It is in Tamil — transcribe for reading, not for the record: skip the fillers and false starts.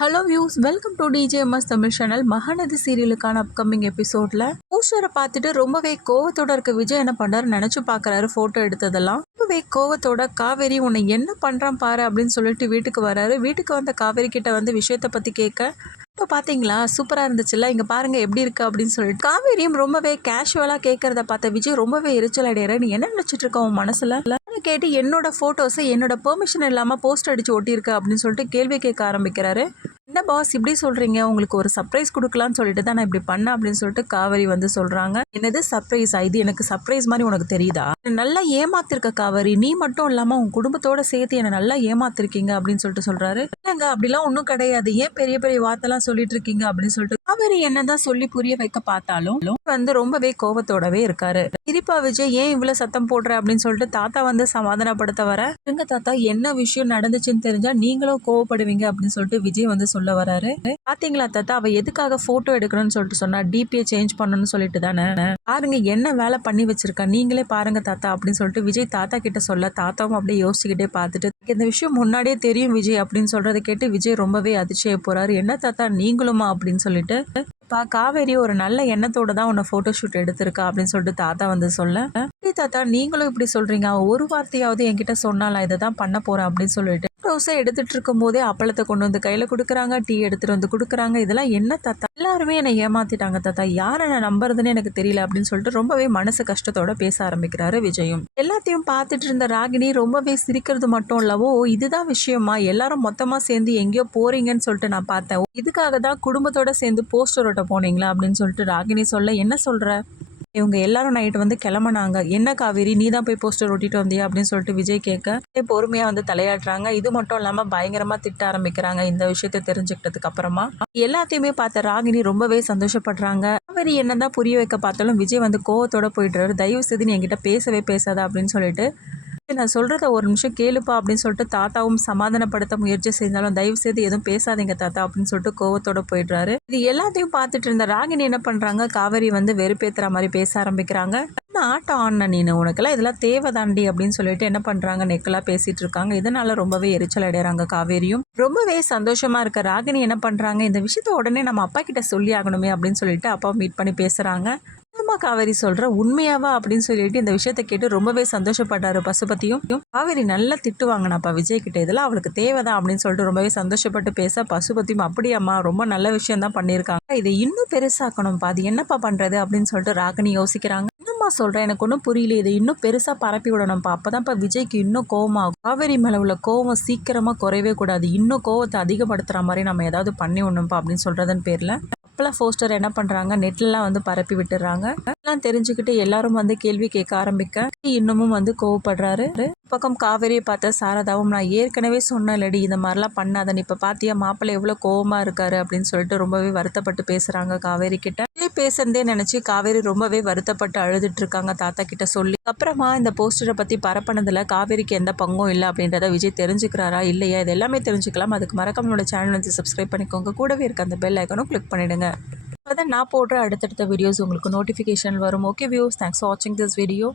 Hello views, welcome to DJMS Tamil channel. Mahanadi சீரியலுக்கான அப்கமிங் எபிசோட்ல போஸ்டரை பார்த்துட்டு ரொம்பவே கோவத்தோட இருக்க விஜய் என்ன பண்றாரு நினைச்சு பாக்குறாரு. போட்டோ எடுத்ததெல்லாம் ரொம்பவே கோவத்தோட, காவேரி உன்னை என்ன பண்றான் பாரு அப்படின்னு சொல்லிட்டு வீட்டுக்கு வராரு. வீட்டுக்கு வந்த காவேரி கிட்ட வந்து விஷயத்த பத்தி கேட்க, இப்போ பார்த்தீங்களா சூப்பராக இருந்துச்சுல்ல, இங்கே பாருங்க எப்படி இருக்கு அப்படின்னு சொல்லிட்டு காவேரியும் ரொம்பவே கேஷுவலாக கேட்கறத பார்த்த விஜய் ரொம்பவே எரிச்சல் அடையிற. நீ என்ன நினச்சிட்டு இருக்க உன் மனசுல கேட்டு என்னோட ஃபோட்டோஸை என்னோட பெர்மிஷன் இல்லாமல் போஸ்ட் அடிச்சு ஒட்டியிருக்க அப்படின்னு சொல்லிட்டு கேள்வி கேட்க ஆரம்பிக்கிறாரு. என்ன பாஸ் இப்படி சொல்றீங்க, உங்களுக்கு ஒரு சர்ப்ரைஸ் கொடுக்கலான்னு சொல்லிட்டு தான் நான் இப்படி பண்ணேன் அப்படின்னு சொல்லிட்டு காவேரி வந்து சொல்றாங்க. என்னது சர்ப்ரைஸா? இது எனக்கு சர்ப்ரைஸ் மாதிரி உனக்கு தெரியுதா? நல்லா ஏமாத்திருக்க காவேரி, நீ மட்டும் இல்லாம உன் குடும்பத்தோட சேர்த்து என்ன நல்லா ஏமாத்திருக்கீங்க அப்படின்னு சொல்லிட்டு சொல்றாரு. இல்லைங்க அப்படிலாம் ஒன்றும் கிடையாது, ஏன் பெரிய பெரிய வார்த்தைலாம் சொல்லிட்டு இருக்கீங்க அப்படின்னு சொல்லிட்டு காவேரி என்னதான் சொல்லி புரிய வைக்க பார்த்தாலும் வந்து ரொம்பவே கோபத்தோடவே இருக்காரு. சிரிப்பா விஜய் ஏன் இவ்வளவு சத்தம் போடுற அப்படின்னு சொல்லிட்டு தாத்தா வந்து சமாதானப்படுத்த வர, எங்க தாத்தா என்ன விஷயம் நடந்துச்சுன்னு தெரிஞ்சா நீங்களும் கோவப்படுவீங்க அப்படின்னு சொல்லிட்டு விஜய் வந்து சொல்ல வராரு. பாத்தீங்களா தாத்தா, அவ எதுக்காக போட்டோ எடுக்கணும்னு சொல்லிட்டு சொன்னா டிபியை சேஞ்ச் பண்ணணும்னு சொல்லிட்டு தானே, பாருங்க என்ன வேலை பண்ணி வச்சிருக்கா, நீங்களே பாருங்க தாத்தா அப்படின்னு சொல்லிட்டு விஜய் தாத்தா கிட்ட சொல்ல, தாத்தாவும் அப்படியே யோசிச்சுக்கிட்டே பார்த்துட்டு இந்த விஷயம் முன்னாடியே தெரியும் விஜய் அப்படின்னு சொல்றதை கேட்டு விஜய் ரொம்பவே அதிர்ச்சிய போறாரு. என்ன தாத்தா நீங்களுமா அப்படின்னு சொல்லிட்டு, காவேரி ஒரு நல்ல எண்ணத்தோட தான் உன்னை போட்டோ ஷூட் எடுத்திருக்கா அப்படின்னு சொல்லிட்டு தாத்தா வந்து சொல்ல, தாத்தா நீங்களும் இப்படி சொல்றீங்க, ஒரு வார்த்தையாவது என்கிட்ட சொன்னாலா இதை தான் பண்ண போறேன் அப்படின்னு சொல்லிட்டு ரோஸை எடுத்துட்டு இருக்கும் போதே அப்பளத்தை கொண்டு வந்து கையில கொடுக்குறாங்க, டீ எடுத்துட்டு வந்து கொடுக்குறாங்க. இதெல்லாம் என்ன தாத்தா, எல்லாருமே என்னை ஏமாத்திட்டாங்க தாத்தா, யாரை நான் நம்புறதுன்னு எனக்கு தெரியல அப்படின்னு சொல்லிட்டு ரொம்பவே மனசு கஷ்டத்தோட பேச ஆரம்பிக்கிறாரு விஜயும். எல்லாத்தையும் பார்த்துட்டு இருந்த ராகினி ரொம்பவே சிரிக்கிறது மட்டும் இல்லவோ, இதுதான் விஷயமா, எல்லாரும் மொத்தமா சேர்ந்து எங்கேயோ போறீங்கன்னு சொல்லிட்டு நான் பார்த்தேன், இதுக்காக தான் குடும்பத்தோட சேர்ந்து போஸ்டர் ஒட்ட போனீங்களா அப்படின்னு சொல்லிட்டு ராகினி சொல்ல, என்ன சொல்ற, இவங்க எல்லாரும் நைட்டு வந்து கிளம்புனாங்க, என்ன காவேரி நீ தான் போய் போஸ்டர் ஒட்டிட்டு வந்தியா அப்படின்னு சொல்லிட்டு விஜய் கேட்க பொறுமையா வந்து தலையாட்டுறாங்க. இது மட்டும் இல்லாம பயங்கரமா திட்ட ஆரம்பிக்கிறாங்க. இந்த விஷயத்த தெரிஞ்சுக்கிட்டதுக்கு அப்புறமா எல்லாத்தையுமே பார்த்த ராகினி ரொம்பவே சந்தோஷப்படுறாங்க. காவேரி என்னதான் புரிய வைக்க பார்த்தாலும் விஜய் வந்து கோவத்தோட போயிடுறாரு. தயவு செய்து நீ என்கிட்ட பேசவே பேசாத அப்படின்னு சொல்லிட்டு, நான் சொல்றத ஒரு நிமிஷம் கேளுப்பா அப்படின்னு சொல்லிட்டு தாத்தாவும் சமாதானப்படுத்த முயற்சி செஞ்சாலும், தயவு செய்து எதுவும் பேசாதீங்க தாத்தா அப்படின்னு சொல்லிட்டு கோவத்தோட போயிடுறாரு. இது எல்லாத்தையும் பார்த்துட்டு இருந்த ராகினி என்ன பண்றாங்க, காவேரி வந்து வெறுப்பேத்துற மாதிரி பேச ஆரம்பிக்கிறாங்க. ஆட்டம் ஆடின நீனு, உனக்கெல்லாம் இதெல்லாம் தேவைதாண்டி அப்படின்னு சொல்லிட்டு என்ன பண்றாங்க, நெக்கலா பேசிட்டு இருக்காங்க. இதனால ரொம்பவே எரிச்சல் அடைறாங்க காவேரியும். ரொம்பவே சந்தோஷமா இருக்க ராகினி என்ன பண்றாங்க, இந்த விஷயத்த உடனே நம்ம அப்பா கிட்ட சொல்லி ஆகணுமே அப்படின்னு சொல்லிட்டு அப்பாவை மீட் பண்ணி பேசுறாங்க. அம்மா காவேரி சொல்ற உண்மையாவா அப்படின்னு சொல்லிட்டு இந்த விஷயத்த கேட்டு ரொம்பவே சந்தோஷப்பட்டாரு பசுபதியும். காவேரி நல்லா திட்டு வாங்கினாப்பா விஜய் கிட்ட, இதெல்லாம் அவளுக்கு தேவைதான் அப்படின்னு சொல்லிட்டு ரொம்பவே சந்தோஷப்பட்டு பேச, பசுபதியும் அப்படியாம்மா ரொம்ப நல்ல விஷயம் தான் பண்ணியிருக்காங்க, இதை இன்னும் பெருசாக்கணும்ப்பா, அது என்னப்பா பண்றது அப்படின்னு சொல்லிட்டு ராகினி யோசிக்கிறாங்க. சொல்றேன், எனக்கு ஒன்றும் புரியல, இதை இன்னும் பெருசா பரப்பி விடணும்ப்பா, அப்பதான்ப்பா விஜய்க்கு இன்னும் கோவமாகும், காவேரி மேல உள்ள கோவம் சீக்கிரமா குறையவே கூடாது, இன்னும் கோவத்தை அதிகப்படுத்துற மாதிரி நம்ம ஏதாவது பண்ணி விடணும்ப்பா அப்படின்னு சொல்றதன் பேர்ல அப்பெல்லாம் போஸ்டர் என்ன பண்றாங்க, நெட்லாம் வந்து பரப்பி விட்டுறாங்க. எல்லாம் தெரிஞ்சுக்கிட்டு எல்லாரும் வந்து கேள்வி கேட்க ஆரம்பிக்க இன்னமும் வந்து கோவப்படுறாரு. பக்கம் காவேரியை பார்த்த சாரதாவும், நான் ஏற்கனவே சொன்னேன்லடி இந்த மாதிரிலாம் பண்ணாத, இப்ப பாத்தியா மாப்பிள்ளை எவ்வளவு கோவமா இருக்காரு அப்படின்னு சொல்லிட்டு ரொம்பவே வருத்தப்பட்டு பேசுறாங்க காவேரி கிட்ட. பேசுறதே நினைச்சு காவேரி ரொம்பவே வருத்தப்பட்டு அழுதுட்டு இருக்காங்க தாத்தா கிட்ட சொல்லி. அப்புறமா இந்த போஸ்டரை பத்தி பரப்பினதுல காவேரிக்கு எந்த பங்கும் இல்லை அப்படின்றத விஜய் தெரிஞ்சுக்கிறாரா இல்லையா, இது எல்லாமே தெரிஞ்சுக்கலாம். அதுக்கு மறக்காம நம்மளோட சேனல் வந்து சப்ஸ்கிரைப் பண்ணிக்கோங்க, கூடவே இருக்க அந்த பெல் ஐக்கனும் கிளிக் பண்ணிடுங்க, அப்பதான் நான் போடுற அடுத்தடுத்த வீடியோஸ் உங்களுக்கு நோட்டிஃபிகேஷன் வரும். ஓகே வியூஸ், தேங்க்ஸ் ஃபார் வாட்சிங் திஸ் வீடியோ.